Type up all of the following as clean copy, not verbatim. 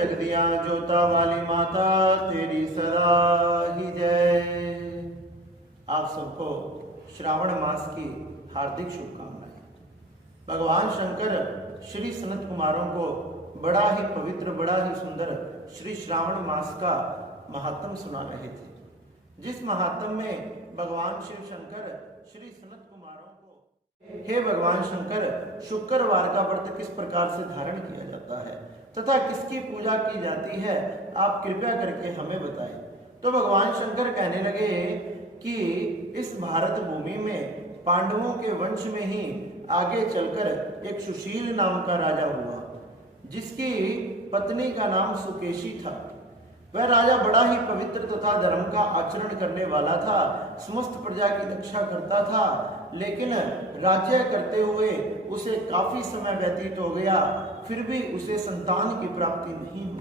जगदिया जोता वाली माता तेरी सदा ही जय। आप सबको श्रावण मास की हार्दिक शुभकामनाएं। भगवान शंकर श्री सनत कुमारों को बड़ा ही पवित्र, बड़ा ही सुंदर श्री श्रावण मास का महात्म सुना रहे थे, जिस महात्म में भगवान शिव शंकर श्री सनत कुमारों को, हे भगवान शंकर, शुक्रवार का व्रत किस प्रकार से धारण किया जाता है तथा किसकी पूजा की जाती है, आप कृपया करके हमें बताएं। तो भगवान शंकर कहने लगे कि इस भारत भूमि में पांडवों के वंश में ही आगे चलकर एक सुशील नाम का राजा हुआ, जिसकी पत्नी का नाम सुकेशी था। वह राजा बड़ा ही पवित्र तथा धर्म का आचरण करने वाला था, समस्त प्रजा की रक्षा करता था, लेकिन राज्य करते हुए उसे काफी समय व्यतीत हो गया, फिर भी उसे संतान की प्राप्ति नहीं हुई।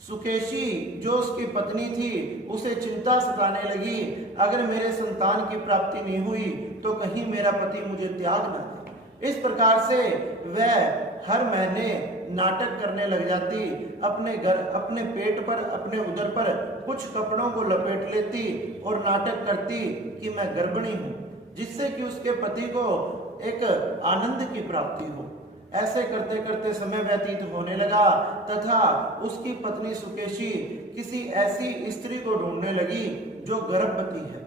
सुकेशी जो उसकी पत्नी थी, उसे चिंता सताने लगी, अगर मेरे संतान की प्राप्ति नहीं हुई तो कहीं मेरा पति मुझे त्याग न दे। इस प्रकार से वह हर महीने नाटक करने लग जाती, अपने घर, अपने पेट पर, अपने उदर पर कुछ कपड़ों को लपेट लेती और नाटक करती कि मैं गर्भिणी हूं, जिससे कि उसके पति को एक आनंद की प्राप्ति हो। ऐसे करते करते समय व्यतीत होने लगा तथा उसकी पत्नी सुकेशी किसी ऐसी स्त्री को ढूंढने लगी जो गर्भवती है।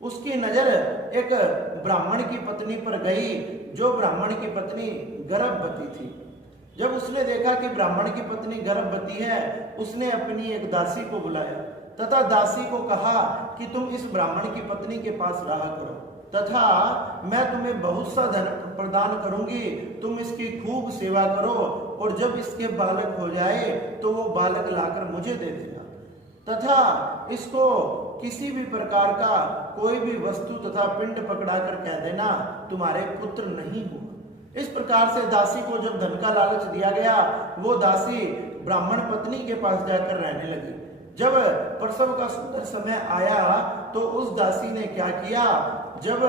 उसकी नजर एक ब्राह्मण की पत्नी पर गई, जो ब्राह्मण की पत्नी गर्भवती थी। जब उसने देखा कि ब्राह्मण की पत्नी गर्भवती है, उसने अपनी एक दासी को बुलाया तथा दासी को कहा कि तुम इस ब्राह्मण की पत्नी के पास रहा करो तथा मैं तुम्हें बहुत सा धन प्रदान करूंगी, तुम इसकी खूब सेवा करो और जब इसके बालक हो जाए तो वो बालक लाकर मुझे दे देना तथा इसको किसी भी प्रकार का कोई भी वस्तु तथा पिंड पकड़ा कर कह देना तुम्हारे पुत्र नहीं हुआ। इस प्रकार से दासी को जब धन का लालच दिया गया, वो दासी ब्राह्मण पत्नी के पास जाकर रहने लगी। जब प्रसव का सुंदर समय आया तो उस दासी ने क्या किया, जब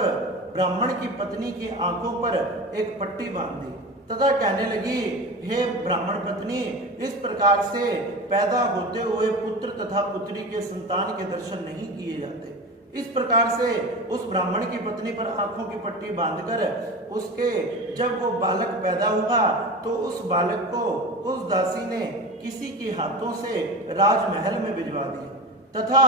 ब्राह्मण की पत्नी की आंखों पर एक पट्टी बांध दी तथा कहने लगी, हे ब्राह्मण पत्नी, इस प्रकार से पैदा होते हुए पुत्र तथा पुत्री के संतान के दर्शन नहीं किए जाते। इस प्रकार से उस ब्राह्मण की पत्नी पर आंखों की पट्टी बांधकर उसके जब वो बालक पैदा हुआ तो उस बालक को उस दासी ने किसी के हाथों से राजमहल में भिजवा दिया तथा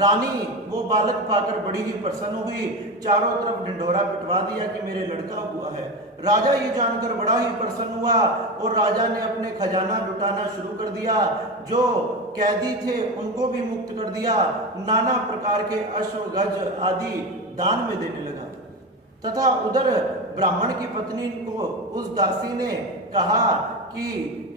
रानी वो बालक पाकर बड़ी ही प्रसन्न हुई, चारों तरफ ढिंढोरा पिटवा दिया कि मेरे लड़का हुआ है। राजा ये जानकर बड़ा ही प्रसन्न हुआ और राजा ने अपने खजाना लुटाना शुरू कर दिया, जो कैदी थे उनको भी मुक्त कर दिया, नाना प्रकार के अश्व गज आदि दान में देने लगा तथा उधर ब्राह्मण की पत्नी को उस दासी ने कहा कि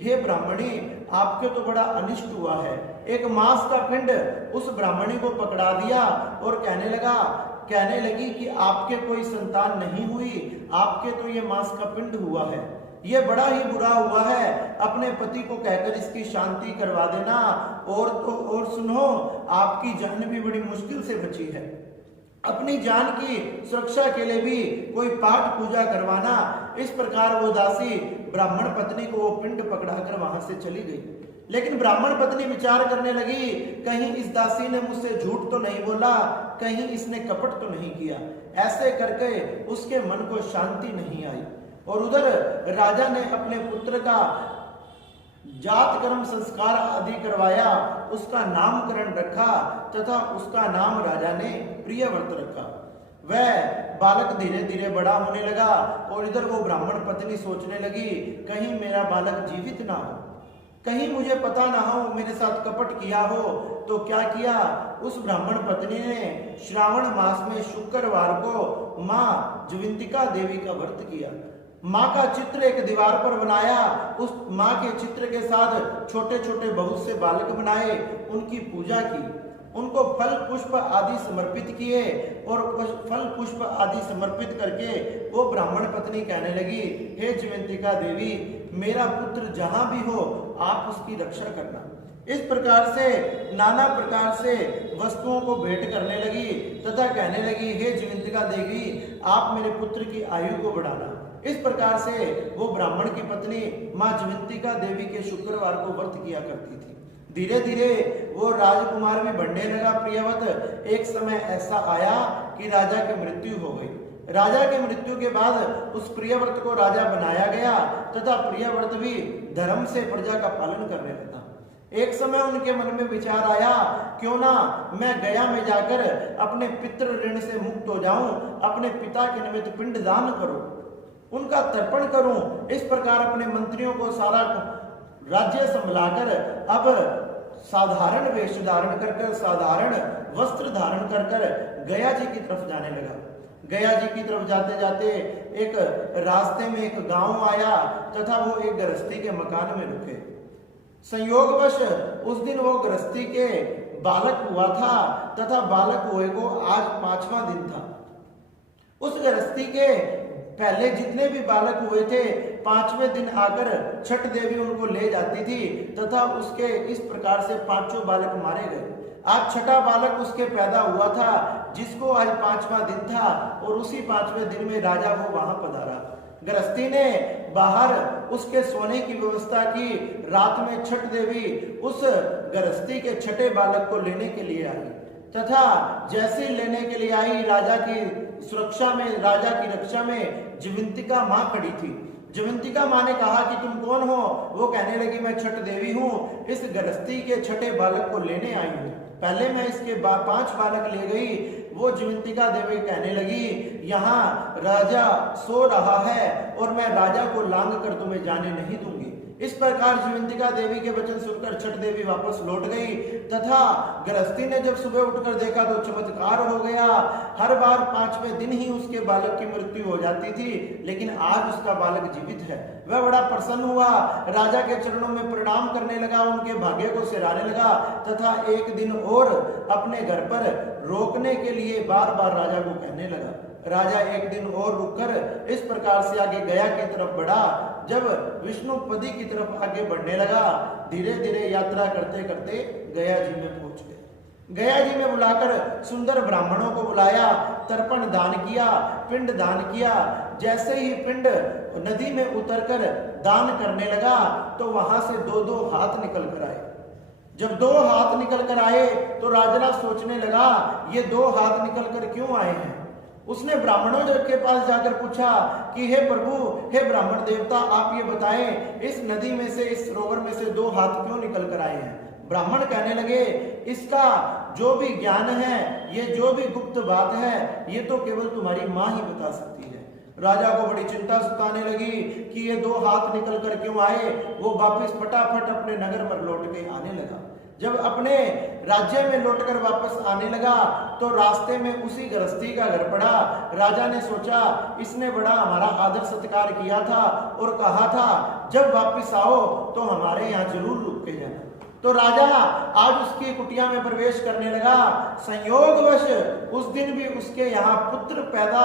हे ब्राह्मणी, आपके तो बड़ा अनिष्ट हुआ है। एक मांस का पिंड उस ब्राह्मणी को पकड़ा दिया और कहने लगी कि आपके कोई संतान नहीं हुई, आपके तो ये मांस का पिंड हुआ है, ये बड़ा ही बुरा हुआ है, अपने पति को कहकर इसकी शांति करवा देना। और सुनो, आपकी जान भी बड़ी मुश्किल से बची है, अपनी जान की सुरक्षा के लिए भी कोई पाठ पूजा करवाना। इस प्रकार वो दासी ब्राह्मण पत्नी को वो पिंड पकड़ाकर वहां से चली गई। लेकिन ब्राह्मण पत्नी विचार करने लगी, कहीं इस दासी ने मुझसे झूठ तो नहीं बोला, कहीं इसने कपट तो नहीं किया। ऐसे करके उसके मन को शांति नहीं आई और उधर राजा ने अपने पुत्र का जात कर्म संस्कार आदि करवाया, उसका नामकरण रखा तथा उसका नाम राजा ने प्रियव्रत रखा। वह बालक धीरे धीरे बड़ा होने लगा और इधर वो ब्राह्मण पत्नी सोचने लगी, कहीं मेरा बालक जीवित ना हो, कहीं मुझे पता ना हो मेरे साथ कपट किया हो। तो क्या किया, उस ब्राह्मण पत्नी ने श्रावण मास में शुक्रवार को माँ जयंतिका देवी का व्रत किया। माँ का चित्र एक दीवार पर बनाया, उस माँ के चित्र के साथ छोटे छोटे बहुत से बालक बनाए, उनकी पूजा की, उनको फल पुष्प आदि समर्पित किए और फल पुष्प आदि समर्पित करके वो ब्राह्मण पत्नी कहने लगी, हे जयंतिका देवी, मेरा पुत्र जहां भी हो आप उसकी रक्षा करना। इस प्रकार से नाना प्रकार से वस्तुओं को भेंट करने लगी तथा कहने लगी, हे जयंतिका देवी, आप मेरे पुत्र की आयु को बढ़ाना, इस प्रकार से वो ब्राह्मण की पत्नी माँ जयंतिका देवी के शुक्रवार को व्रत किया करती थी। धीरे धीरे वो राजकुमार भी बढ़ने लगा प्रियवत। एक समय ऐसा आया कि राजा की मृत्यु हो गई। राजा के मृत्यु के बाद उस प्रियव्रत को राजा बनाया गया तथा प्रियव्रत भी धर्म से प्रजा का पालन करने लगा। एक समय उनके मन में विचार आया, क्यों ना मैं गया में जाकर अपने पितृ ऋण से मुक्त हो जाऊं, अपने पिता के निमित्त पिंड दान करूं, उनका तर्पण करूं। इस प्रकार अपने मंत्रियों को सारा राज्य संभलाकर अब साधारण वेश धारण कर साधारण वस्त्र धारण कर गया जी की तरफ जाने लगा। गया जी की तरफ जाते जाते एक रास्ते में एक गांव आया तथा वो एक गृहस्थी के मकान में रुके। संयोगवश उस दिन वो गृहस्थी के बालक हुआ था तथा बालक हुए को आज 5वां दिन था। उस गृहस्थी के पहले जितने भी बालक हुए थे 5वें दिन आकर छठ देवी उनको ले जाती थी तथा उसके इस प्रकार से 5 बालक मारे गए। आज छठा बालक उसके पैदा हुआ था जिसको आज 5वां दिन था और उसी 5वें दिन में राजा वो वहां पधारा। गृहस्थी ने बाहर उसके सोने की व्यवस्था की। रात में छठ देवी उस गृहस्थी के छठे बालक को लेने के लिए आई तथा जैसे लेने के लिए आई राजा की सुरक्षा में, राजा की रक्षा में जयंतिका माँ खड़ी थी। जयंतिका माँ ने कहा कि तुम कौन हो? वो कहने लगी मैं छठ देवी हूँ, इस गृहस्थी के छठे बालक को लेने आई हूँ। पहले मैं इसके 5 बालक ले गई। वो जयंतिका देवी कहने लगी यहाँ राजा सो रहा है और मैं राजा को लांग कर तुम्हें जाने नहीं दूंगी। इस प्रकार जयंतिका देवी के वचन सुनकर छठ देवी वापस लौट गई तथा गृहस्थी ने जब सुबह उठकर देखा तो चमत्कार हो गया। हर बार 5वें दिन ही उसके बालक की मृत्यु हो जाती थी, लेकिन आज उसका बालक जीवित है। वह बड़ा प्रसन्न हुआ, राजा के चरणों में प्रणाम करने लगा, उनके भाग्य को सिराने लगा तथा एक दिन और अपने घर पर रोकने के लिए बार बार राजा को कहने लगा। राजा एक दिन और रुककर इस प्रकार से आगे गया की तरफ बढ़ा। जब विष्णुपदी की तरफ आगे बढ़ने लगा, धीरे धीरे यात्रा करते करते गया जी में पहुंच गए। गया जी में बुलाकर सुंदर ब्राह्मणों को बुलाया, तर्पण दान किया, पिंड दान किया। जैसे ही पिंड नदी में उतरकर दान करने लगा तो वहां से 2-2 हाथ निकल कर आए। जब 2 हाथ निकल कर आए तो राजा सोचने लगा ये 2 हाथ निकल कर क्यों आए हैं। उसने ब्राह्मणों के पास जाकर पूछा कि हे प्रभु, हे ब्राह्मण देवता, आप ये बताएं इस नदी में से, इस सरोवर में से 2 हाथ क्यों निकल कर आए हैं। ब्राह्मण कहने लगे इसका जो भी ज्ञान है, ये जो भी गुप्त बात है, ये तो केवल तुम्हारी माँ ही बता सकती है। राजा को बड़ी चिंता सताने लगी कि ये 2 हाथ निकल कर क्यों आए। वो वापिस फटाफट अपने नगर पर लौट के आने लगा। जब अपने राज्य में लौटकर वापस आने लगा तो रास्ते में उसी गृहस्थी का घर पड़ा। राजा ने सोचा इसने बड़ा हमारा आदर सत्कार किया था और कहा था जब वापस आओ तो हमारे यहाँ जरूर रुक के जाना। तो राजा आज उसकी कुटिया में प्रवेश करने लगा। संयोगवश उस दिन भी उसके यहाँ पुत्र पैदा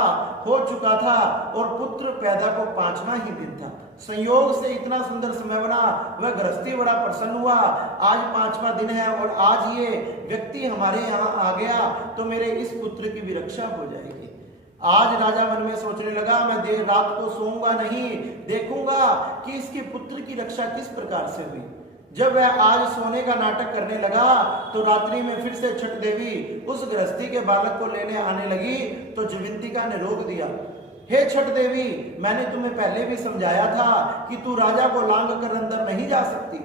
हो चुका था और पुत्र पैदा को 5वां ही दिन था। संयोग से इतना सुंदर समय बना, वह गृहस्थी बड़ा प्रसन्न हुआ। आज 5वां दिन है और आज ये व्यक्ति हमारे यहाँ आ गया तो मेरे इस पुत्र की भी रक्षा हो जाएगी। आज राजा मन में सोचने लगा मैं देर रात को सोऊंगा नहीं, देखूंगा कि इसके पुत्र की रक्षा किस प्रकार से हुई। जब वह आज सोने का नाटक करने लगा तो रात्रि में फिर से छठ देवी उस गृहस्थी के बालक को लेने आने लगी तो जयंतिका ने रोक दिया। हे छठ देवी, मैंने तुम्हें पहले भी समझाया था कि तू राजा को लांग कर अंदर नहीं जा सकती।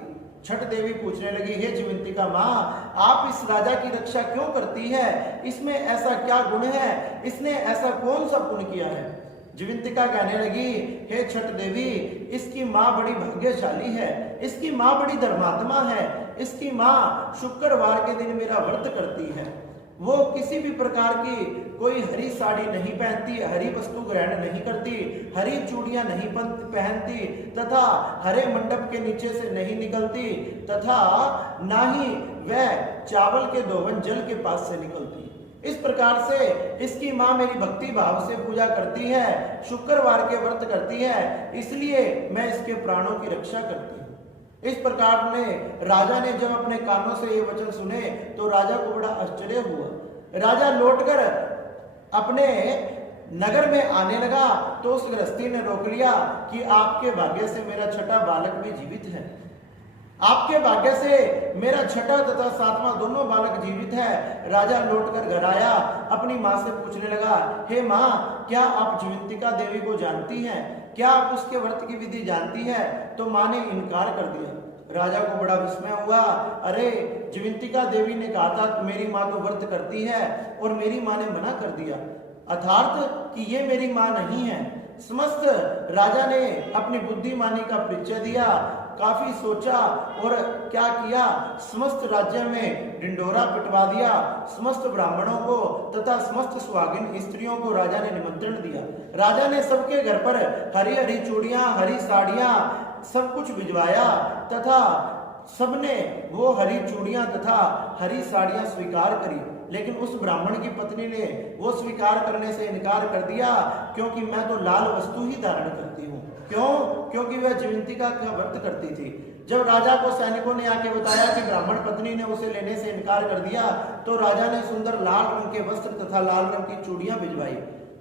छठ देवी पूछने लगी हे जयंतिका माँ, आप इस राजा की रक्षा क्यों करती है? इसमें ऐसा क्या गुण है? इसने ऐसा कौन सा पुण्य किया है? जयंतिका कहने लगी हे छठ देवी, इसकी माँ बड़ी भाग्यशाली है, इसकी माँ बड़ी धर्मात्मा है, इसकी माँ शुक्रवार के दिन मेरा व्रत करती है। वो किसी भी प्रकार की कोई हरी साड़ी नहीं पहनती, हरी वस्तु ग्रहण नहीं करती, हरी चूड़ियां नहीं पहनती तथा हरे मंडप के नीचे से नहीं निकलती तथा ना ही वह चावल के दोवन जल के पास से निकलती। इस प्रकार से इसकी माँ मेरी भक्ति भाव से पूजा करती है, शुक्रवार के व्रत करती है, इसलिए मैं इसके प्राणों की रक्षा करती हूँ। इस प्रकार ने राजा ने जब अपने कानों से ये वचन सुने तो राजा को बड़ा आश्चर्य हुआ। राजा लौटकर अपने नगर में आने लगा तो उस गृहस्थी ने रोक लिया कि आपके भाग्य से मेरा छठा बालक भी जीवित है, आपके भाग्य से मेरा छठा तथा सातवां दोनों बालक जीवित है। राजा लौटकर घर आया, अपनी माँ से पूछने लगा, हे माँ, क्या आप जीवंतिका देवी को जानती हैं? क्या आप उसके व्रत की विधि जानती है? तो माँ ने इनकार कर दिया। राजा को बड़ा विस्मय हुआ। अरे, जीवंतिका देवी ने कहा था मेरी माँ तो व्रत करती है और मेरी माँ ने मना कर दिया, अर्थात कि ये मेरी माँ नहीं है। समस्त राजा ने अपनी बुद्धिमानी का परिचय दिया, काफी सोचा और क्या किया, समस्त राज्य में ढिंढोरा पिटवा दिया। समस्त ब्राह्मणों को तथा समस्त सुहागिन स्त्रियों को राजा ने निमंत्रण दिया। राजा ने सबके घर पर हरी हरी चूड़ियां, हरी साड़ियां, सब कुछ भिजवाया तथा सबने वो हरी चूड़ियां तथा हरी साड़ियां स्वीकार करी। लेकिन उस ब्राह्मण की पत्नी ने वो स्वीकार करने से इनकार कर दिया, क्योंकि मैं तो लाल वस्तु ही धारण करती हूँ। क्यों? क्योंकि वह जीवंतिका का व्रत करती थी। जब राजा को सैनिकों ने आके बताया कि ब्राह्मण पत्नी ने उसे लेने से इनकार कर दिया, तो राजा ने सुंदर लाल रंग के वस्त्र तथा लाल रंग की चूड़ियां भिजवाई।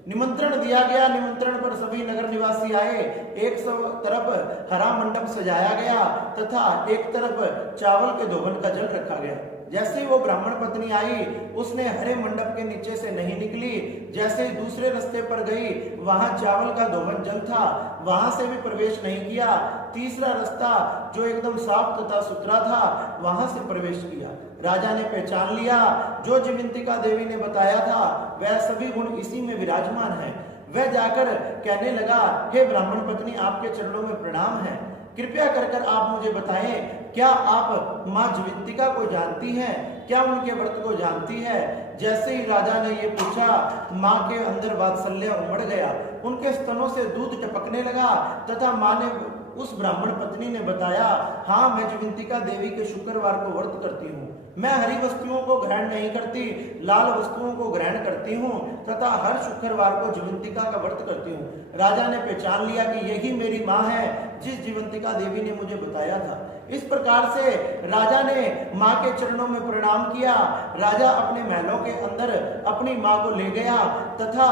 निमंत्रण दिया गया। निमंत्रण पर सभी नगर निवासी आए। एक तरफ हरा मंडप सजाया गया तथा एक तरफ चावल के धोवन का जल रखा गया। जैसे ही वो ब्राह्मण पत्नी आई, उसने हरे मंडप के नीचे से नहीं निकली। जैसे ही दूसरे रास्ते पर गई, वहां चावल का धोवन जल था, वहां से भी प्रवेश नहीं किया। तीसरा रास्ता जो एकदम साफ तथा सुथरा था, वहां से प्रवेश किया। राजा ने पहचान लिया, जो जीवंतिका देवी ने बताया था वह सभी गुण इसी में विराजमान है। वह जाकर कहने लगा, हे ब्राह्मण पत्नी, आपके चरणों में प्रणाम है। कृपया कर आप मुझे बताएं, क्या आप माँ जीवंतिका को जानती हैं? क्या उनके व्रत को जानती है? जैसे ही राजा ने ये पूछा, माँ के अंदर वात्सल्य उमड़ गया। उनके स्तनों से दूध टपकने लगा तथा माँ ने उस ब्राह्मण पत्नी ने बताया, हाँ, मैं जीवंतिका देवी के शुक्रवार को व्रत करती हूँ। मैं हरी वस्तुओं को ग्रहण नहीं करती, लाल वस्तुओं को ग्रहण करती हूँ तथा हर शुक्रवार को जीवंतिका का व्रत करती हूँ। राजा ने पहचान लिया कि यही मेरी माँ है, जिस जीवंतिका देवी ने मुझे बताया था। इस प्रकार से राजा ने माँ के चरणों में प्रणाम किया। राजा अपने महलों के अंदर अपनी माँ को ले गया तथा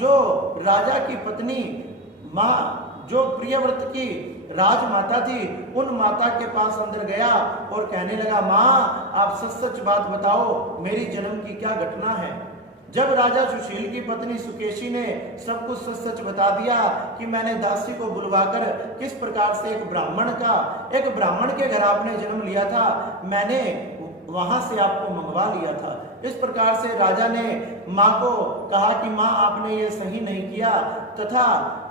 जो राजा की पत्नी माँ, जो प्रियव्रत की राजमाता थी, उन माता के पास अंदर गया और कहने लगा, माँ, आप सच सच बात बताओ, मेरी जन्म की क्या घटना है? जब राजा सुशील की पत्नी सुकेशी ने सब कुछ सच सच बता दिया कि मैंने दासी को बुलवाकर किस प्रकार से एक ब्राह्मण के घर आपने जन्म लिया था, मैंने वहां से आपको मंगवा लिया था। इस प्रकार से राजा ने माँ को कहा कि माँ, आपने ये सही नहीं किया तथा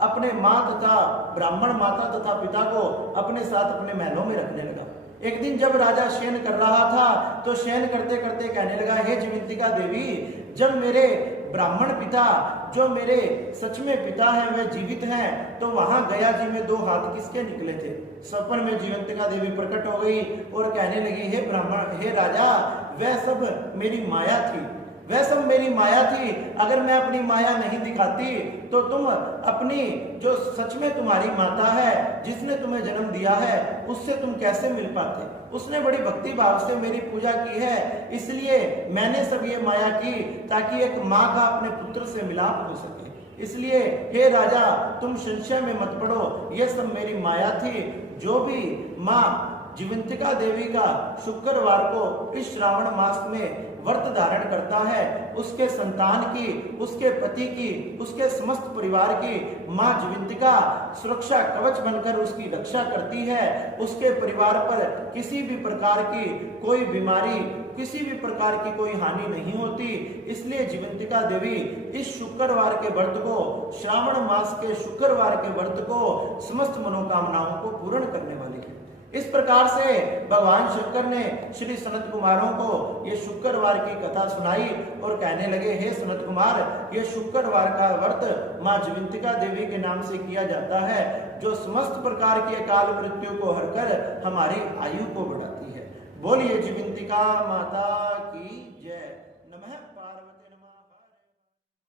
अपने माँ तथा ब्राह्मण माता तथा पिता को अपने साथ अपने महलों में रखने लगा। एक दिन जब राजा शयन कर रहा था तो शयन करते करते कहने लगा, हे जीवंतिका देवी, जब मेरे ब्राह्मण पिता, जो मेरे सच में पिता हैं, वह जीवित हैं, तो वहां गया जी में 2 हाथ किसके निकले थे? सपन में जीवंतिका देवी प्रकट हो गई और कहने लगी, हे ब्राह्मण, हे राजा, वह सब मेरी माया थी, वह सब मेरी माया थी। अगर मैं अपनी माया नहीं दिखाती तो तुम अपनी, जो सच में तुम्हारी माता है, जिसने तुम्हें जन्म दिया है, उससे तुम कैसे मिल पाते? उसने बड़ी भक्ति भाव से मेरी पूजा की है, इसलिए मैंने सब ये माया की ताकि एक माँ का अपने पुत्र से मिलाप हो सके। इसलिए हे राजा, तुम संशय में मत पड़ो, ये सब मेरी माया थी। जो भी माँ जीवंतिका देवी का शुक्रवार को इस श्रावण मास में व्रत धारण करता है, उसके संतान की, उसके पति की, उसके समस्त परिवार की माँ जीवंतिका सुरक्षा कवच बनकर उसकी रक्षा करती है। उसके परिवार पर किसी भी प्रकार की कोई बीमारी, किसी भी प्रकार की कोई हानि नहीं होती। इसलिए जीवंतिका देवी इस शुक्रवार के व्रत को, श्रावण मास के शुक्रवार के व्रत को समस्त मनोकामनाओं को पूर्ण करने वाली है। इस प्रकार से भगवान शंकर ने श्री सनत कुमारों को ये शुक्रवार की कथा सुनाई और कहने लगे, हे सनत कुमार, ये शुक्रवार का व्रत माँ जीवंतिका देवी के नाम से किया जाता है, जो समस्त प्रकार की अकाल मृत्यु को हरकर हमारी आयु को बढ़ाती है। बोलिए जीवंतिका माता की।